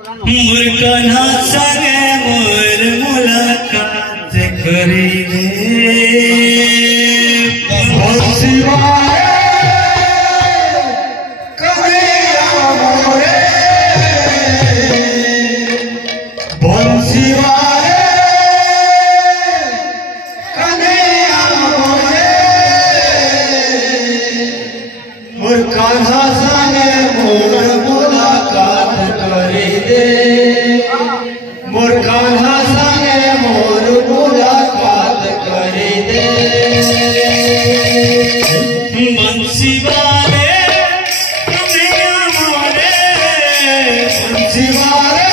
मोर कान्हा संगे मोर मुलाकात करी रे शिवाय कन्हैया मोरे बोल शिवाय कन्हैया मोरे मोर कान्हा संगे मोर मुलाकात करी दे मोर कान्हा संगे मोर मुलाकात करी दे बंसी वाले कन्हैया मोरे बंसी वाले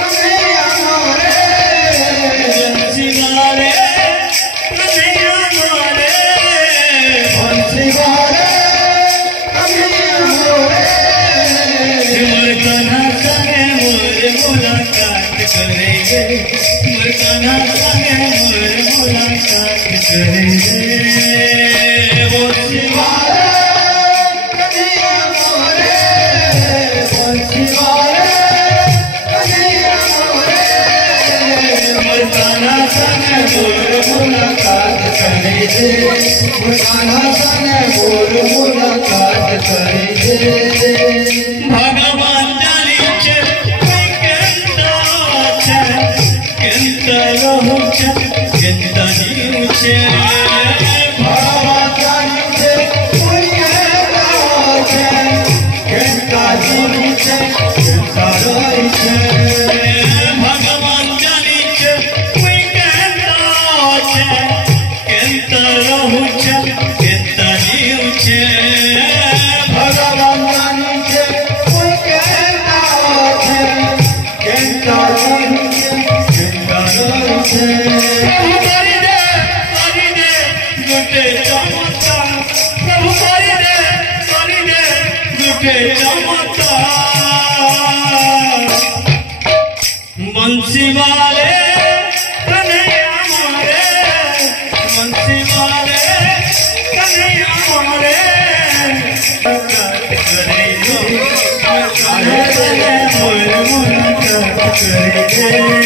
कन्हैया मोरे बंसी वाले कन्हैया मोरे बंसी वाले कन्हैया मोरे मोर कान्हा संगे मोर मुलाकात करेंगे मोर कान्हा संगे मोर मुलाकात करेंगे वो शिवाय कन्हैया मोरे वो शिवाय कन्हैया मोरे मोर कान्हा संगे मोर मुलाकात करेंगे मोर कान्हा संगे मोर मुलाकात करेंगे भगवान जानी छे केंता रहू छे केंता जीव छे भगवान जानी छे केंता जीव छे केंता रही छे भगवान जानी छे केंता रहू छे केंता जीव छे भगवान जानी छे केंता जीव छे केंता रही छे प्रभु करी दे गुटे चमत्कार प्रभु करी दे गुटे चमत्कार बंसी वाले कन्हैया मोरे बंसी वाले कन्हैया मोरे करे मोर मुलाकात करे